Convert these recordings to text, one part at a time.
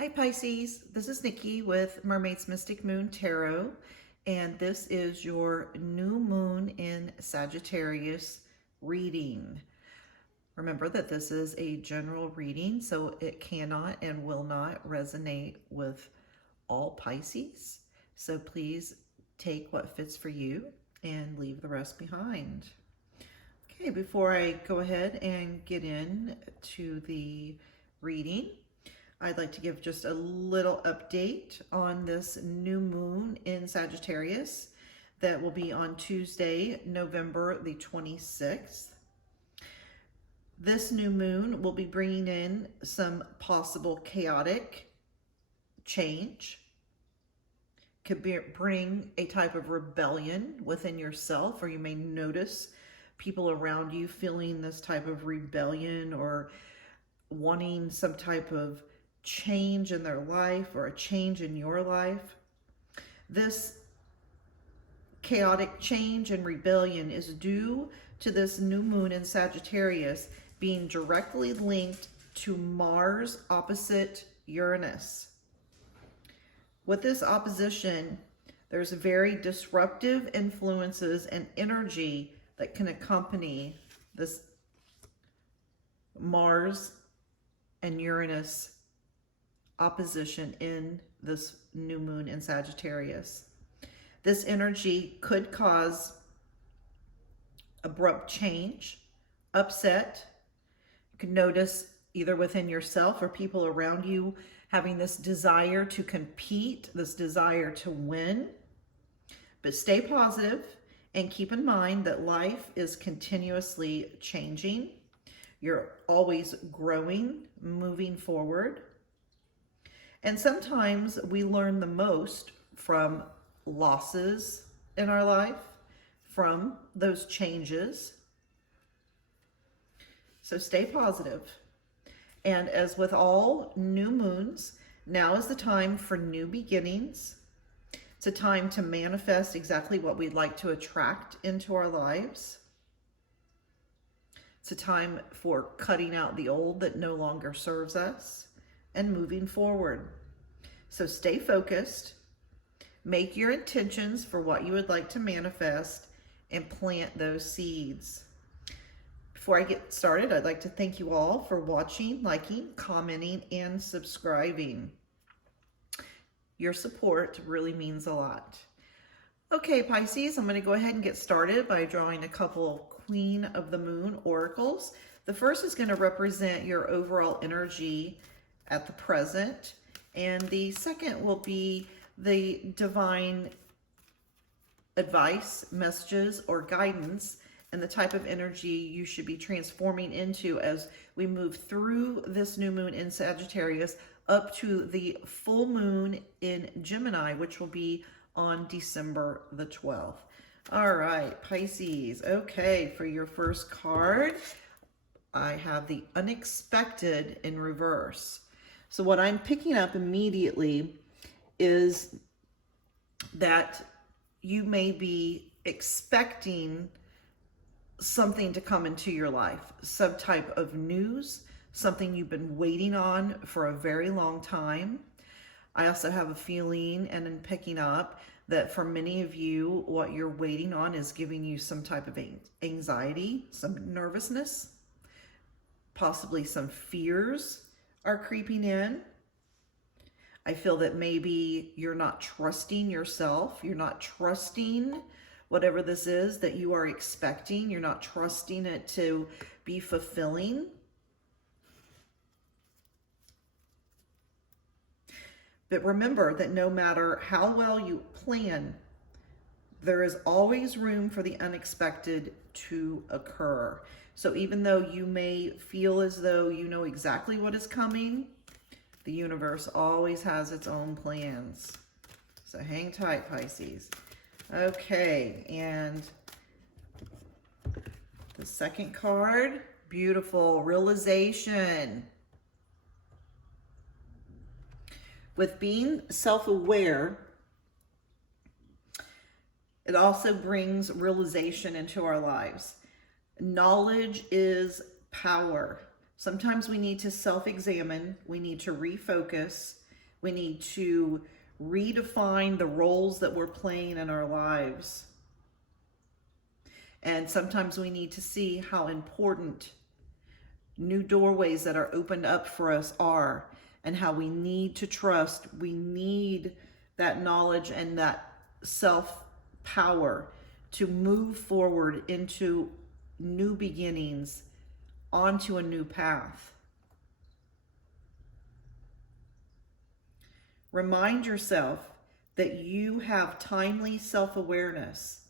Hi Pisces, this is Nikki with Mermaidsmysticmoon Tarot, and this is your new moon in Sagittarius reading. Remember that this is a general reading, so it cannot and will not resonate with all Pisces. So please take what fits for you and leave the rest behind. Okay, before I go ahead and get into the reading, I'd like to give just a little update on this new moon in Sagittarius that will be on Tuesday, November the 26th. This new moon will be bringing in some possible chaotic change. Could bring a type of rebellion within yourself, or you may notice people around you feeling this type of rebellion or wanting some type of change in their life or a change in your life. This chaotic change and rebellion is due to this new moon in Sagittarius being directly linked to Mars opposite Uranus. With this opposition, there's very disruptive influences and energy that can accompany this Mars and Uranus opposition in this new moon in Sagittarius. This energy could cause abrupt change, upset. You can notice either within yourself or people around you having this desire to compete, this desire to win. But stay positive and keep in mind that life is continuously changing. You're always growing, moving forward. And sometimes we learn the most from losses in our life, from those changes. So stay positive. And as with all new moons, now is the time for new beginnings. It's a time to manifest exactly what we'd like to attract into our lives. It's a time for cutting out the old that no longer serves us and moving forward. So stay focused, make your intentions for what you would like to manifest, and plant those seeds. Before I get started, I'd like to thank you all for watching, liking, commenting, and subscribing. Your support really means a lot. Okay, Pisces, I'm going to go ahead and get started by drawing a couple Queen of the Moon oracles. The first is going to represent your overall energy at the present, and the second will be the divine advice, messages, or guidance, and the type of energy you should be transforming into as we move through this new moon in Sagittarius up to the full moon in Gemini, which will be on December the 12th. All right, Pisces. Okay, for your first card, I have the unexpected in reverse. So what I'm picking up immediately is that you may be expecting something to come into your life, some type of news, something you've been waiting on for a very long time. I also have a feeling and in picking up that for many of you, what you're waiting on is giving you some type of anxiety, some nervousness, possibly some fears are creeping in. I feel that maybe you're not trusting yourself. You're not trusting whatever this is that you are expecting. You're not trusting it to be fulfilling. But remember that no matter how well you plan, there is always room for the unexpected to occur. So even though you may feel as though you know exactly what is coming, the universe always has its own plans. So hang tight, Pisces. Okay, and the second card, beautiful, realization. With being self-aware, it also brings realization into our lives. Knowledge is power. Sometimes we need to self-examine, we need to refocus, We need to redefine the roles that we're playing in our lives. And sometimes we need to see how important new doorways that are opened up for us are, and how we need to trust. We need that knowledge and that self-power to move forward into new beginnings, onto a new path. Remind yourself that you have timely self-awareness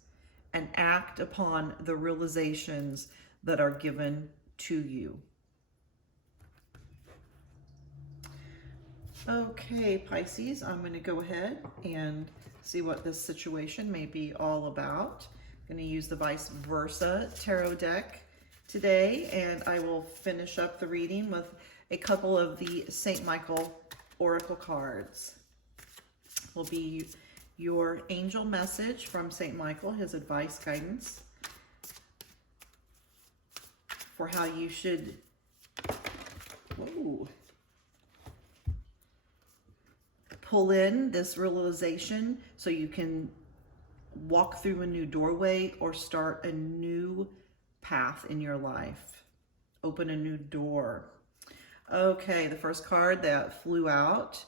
and act upon the realizations that are given to you. Okay, Pisces, I'm going to go ahead and see what this situation may be all about. I'm going to use the Vice Versa Tarot deck today, and I will finish up the reading with a couple of the St. Michael Oracle cards. Will be your angel message from St. Michael, his advice, guidance for how you should pull in this realization so you can walk through a new doorway or start a new path in your life. Open a new door. Okay, the first card that flew out,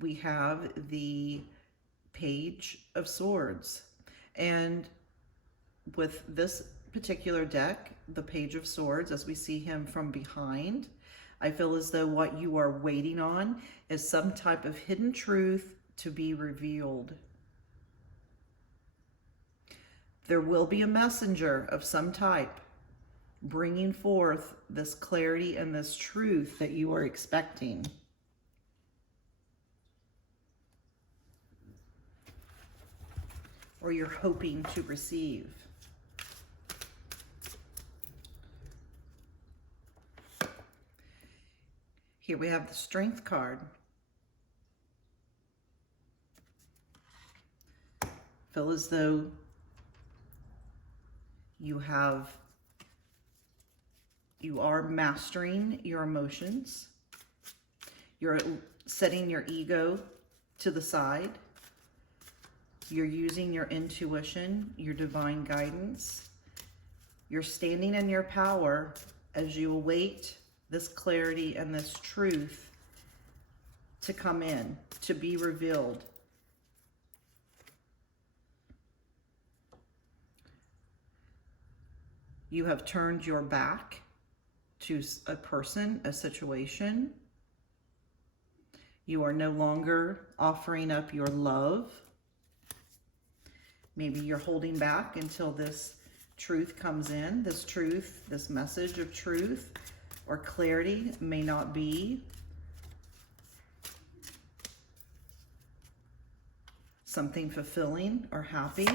we have the Page of Swords. And with this particular deck, the Page of Swords, as we see him from behind, I feel as though what you are waiting on is some type of hidden truth to be revealed. There will be a messenger of some type bringing forth this clarity and this truth that you are expecting. Or you're hoping to receive. Here we have the Strength card. Feel as though you are mastering your emotions. You're setting your ego to the side. You're using your intuition, your divine guidance. You're standing in your power as you await this clarity and this truth to come in, to be revealed. You have turned your back to a person, a situation. You are no longer offering up your love. Maybe you're holding back until this truth comes in. This truth, this message of truth or clarity may not be something fulfilling or happy,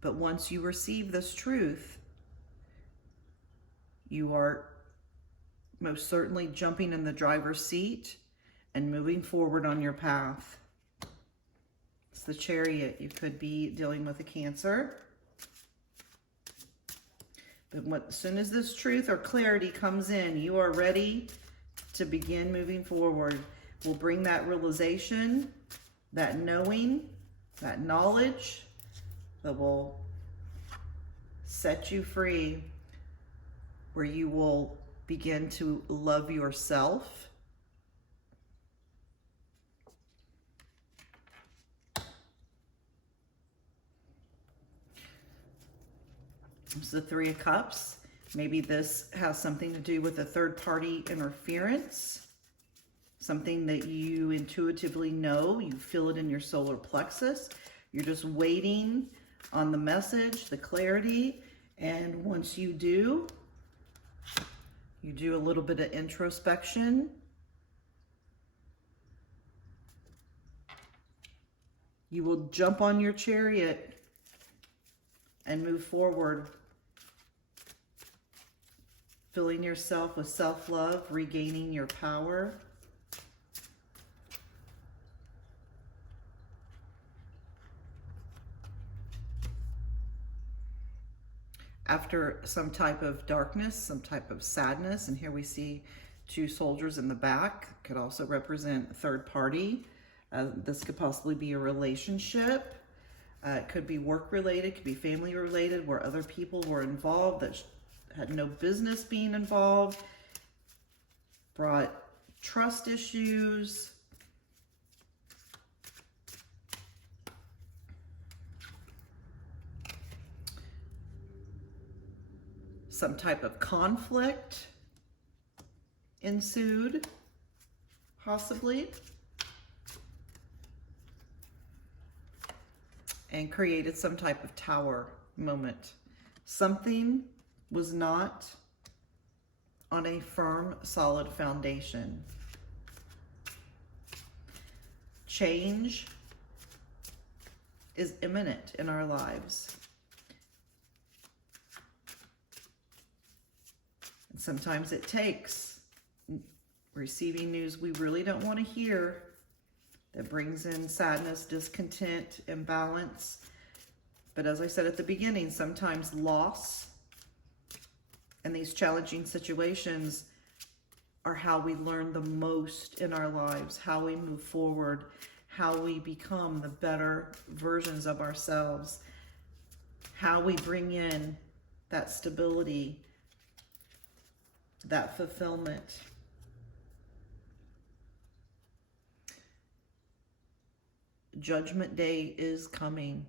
but once you receive this truth, you are most certainly jumping in the driver's seat and moving forward on your path. It's the Chariot. You could be dealing with a Cancer. But as soon as this truth or clarity comes in, you are ready to begin moving forward. We'll bring that realization, that knowing, that knowledge that will set you free, where you will begin to love yourself. It's the Three of Cups. Maybe this has something to do with a third-party interference, something that you intuitively know, you feel it in your solar plexus. You're just waiting on the message, the clarity, and once you do a little bit of introspection. You will jump on your chariot and move forward, filling yourself with self-love, regaining your power. After some type of darkness, some type of sadness, and here we see two soldiers in the back, could also represent third party, This could possibly be a relationship. It could be work related, could be family related, where other people were involved that had no business being involved, brought trust issues. Some type of conflict ensued, possibly, and created some type of tower moment. Something was not on a firm, solid foundation. Change is imminent in our lives. And sometimes it takes receiving news we really don't want to hear that brings in sadness, discontent, imbalance. But as I said at the beginning, sometimes loss and these challenging situations are how we learn the most in our lives, how we move forward, how we become the better versions of ourselves, how we bring in that stability, that fulfillment. Judgment Day is coming.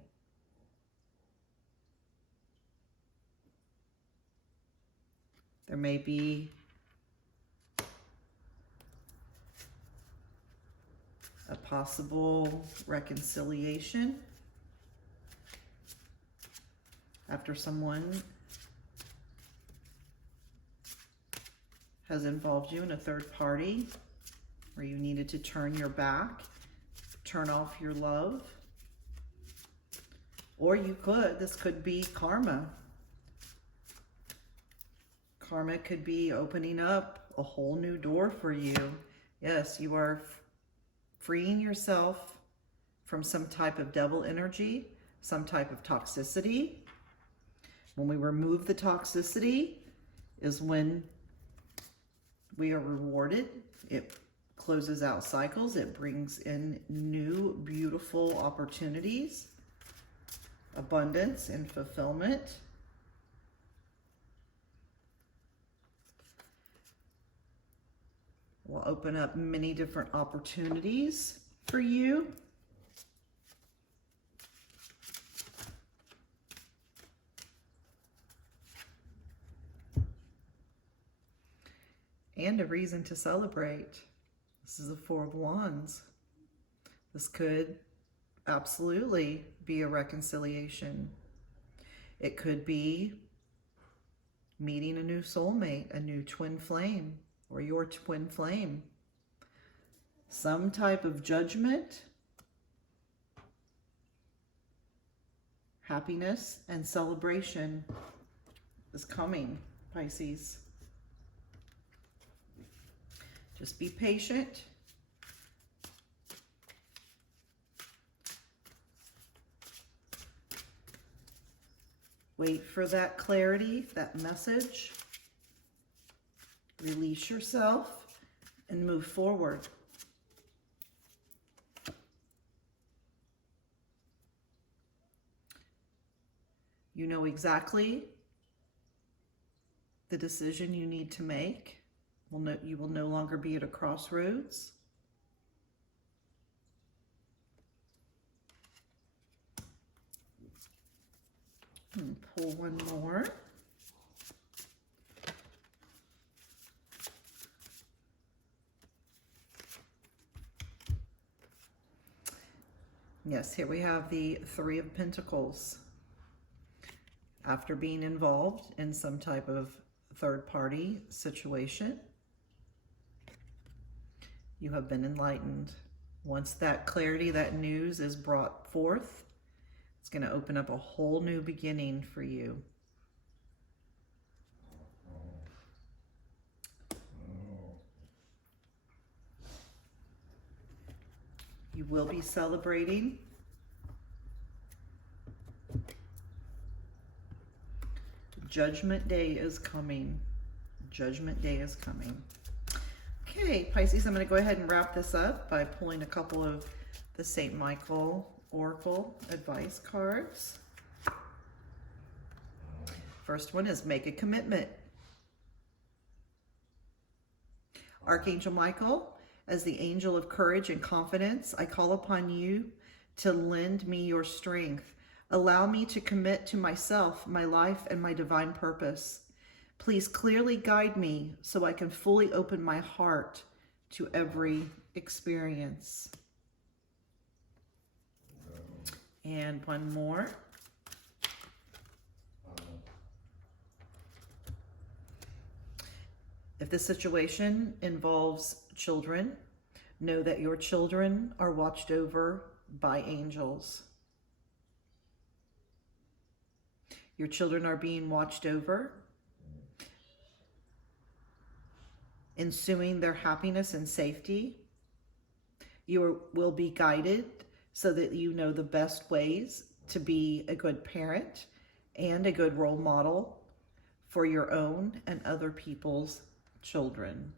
There may be a possible reconciliation after someone has involved you in a third party where you needed to turn your back, turn off your love. Or this could be karma. Karma could be opening up a whole new door for you. Yes, you are freeing yourself from some type of devil energy, some type of toxicity. When we remove the toxicity is when we are rewarded. It closes out cycles. It brings in new, beautiful opportunities, abundance and fulfillment. Will open up many different opportunities for you. And a reason to celebrate. This is the Four of Wands. This could absolutely be a reconciliation. It could be meeting a new soulmate, a new twin flame, or your twin flame. Some type of judgment, happiness, and celebration is coming, Pisces. Just be patient. Wait for that clarity, that message. Release yourself and move forward. You know exactly the decision you need to make. You will no longer be at a crossroads. And pull one more. Yes, here we have the Three of Pentacles. After being involved in some type of third-party situation, you have been enlightened. Once that clarity, that news is brought forth, it's going to open up a whole new beginning for you. You will be celebrating. Judgment Day is coming. Judgment Day is coming. Okay, Pisces, I'm going to go ahead and wrap this up by pulling a couple of the St. Michael Oracle Advice cards. First one is make a commitment. Archangel Michael, as the angel of courage and confidence, I call upon you to lend me your strength. Allow me to commit to myself, my life, and my divine purpose. Please clearly guide me so I can fully open my heart to every experience. And one more. If the situation involves children, know that your children are watched over by angels. Your children are being watched over, ensuing their happiness and safety. You will be guided so that you know the best ways to be a good parent and a good role model for your own and other people's children.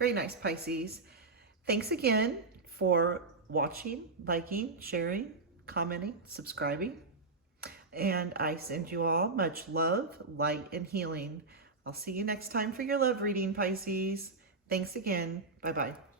Very nice, Pisces. Thanks again for watching, liking, sharing, commenting, subscribing. And I send you all much love, light, and healing. I'll see you next time for your love reading, Pisces. Thanks again. Bye-bye.